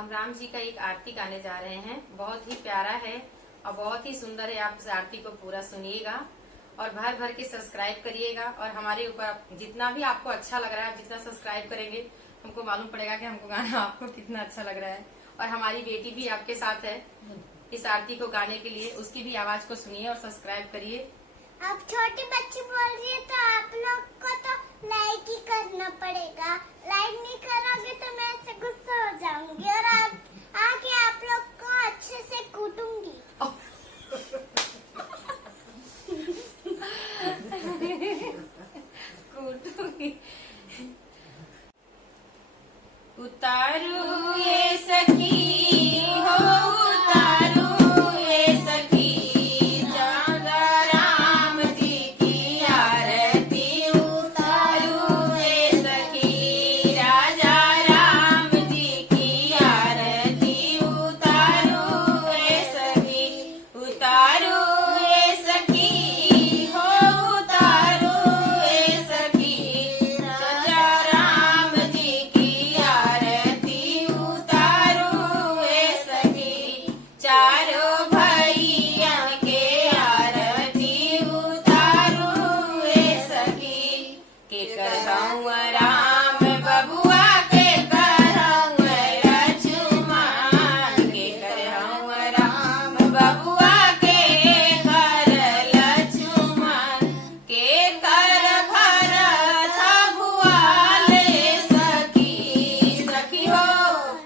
हम राम जी का एक आरती गाने जा रहे हैं। बहुत ही प्यारा है और बहुत ही सुंदर है। आप इस आरती को पूरा सुनिएगा और भर भर के सब्सक्राइब करिएगा। और हमारे ऊपर जितना भी आपको अच्छा लग रहा है, जितना सब्सक्राइब करेंगे हमको मालूम पड़ेगा कि हमको गाना आपको कितना अच्छा लग रहा है। और हमारी बेटी भी आपके साथ है इस आरती को गाने के लिए, उसकी भी आवाज को सुनिए और सब्सक्राइब करिए। आप छोटी बच्ची बोल रही है तो आप लोग को तो लाइक ही करना पड़ेगा। लाइक नहीं करोगे तो मैं ऐसे गुस्सा हो जाऊंगी और आके आप लोग को अच्छे से कूटूंगी। कूटूंगी। उतारू ये सखी हो, उतारू ये सखी, जागा राम जी की आरती। उतारू ये सखी, राजा राम जी की आरती। उतारू ये सखी, उतारू ये सखी हो, उतारू ये सखी, राजा राम जी की आरती। उतारू ये सखी, चारों भैयन के आरती। उतारू ये सखी, के करहूँ राम बबुआ, के करहूँ लक्ष्मण, के करहूँ राम बबुआ, के कर लक्ष्मण, के कर भरत भुआले सखी। सखी हो,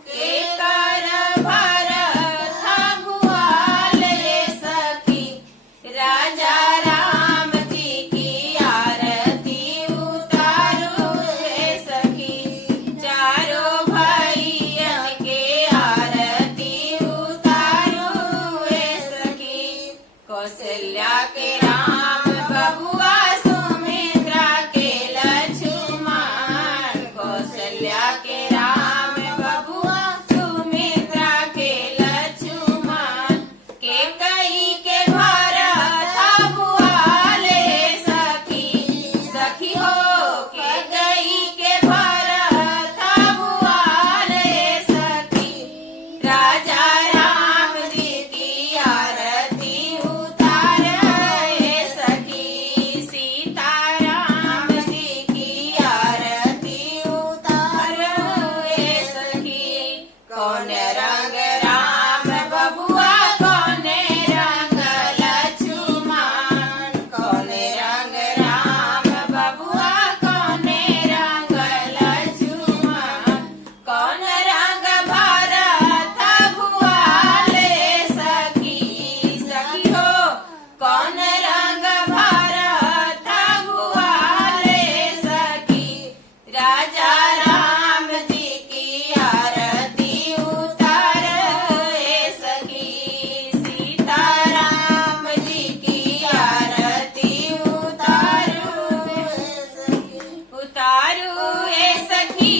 के कर भरत भुआले सखी, राजा राम जी की आरती। उतारू ये सखी, चारों भैयन के आरती। उतारू ये सखी, कौशल्या के राम बबुआ, सुमित्रा के लक्ष्मण। कौशल्या के राम बबुआ, सुमित्रा के लक्ष्मण, के कई के भरत भुआले सखी। सखी हो, के कई के भरत भुआले सखी, राजा राम जी की आरती। उतार ये सखी, सीता राम जी की आरती। उतार ये सखी, कौन रंग राम बबुआ, कौन रंग लक्ष्मण। कौन रंग राम बबुआ, कौन रंग लक्ष्मण, कौन रंग भरत भुआले सखी। सखी हो, कौन रंग भरत भुआले सखी, राजा राम जी की आरती। उतार ये सखी, सीता राम जी की आरती। उतारू ये सखी, उतारू ये सखी,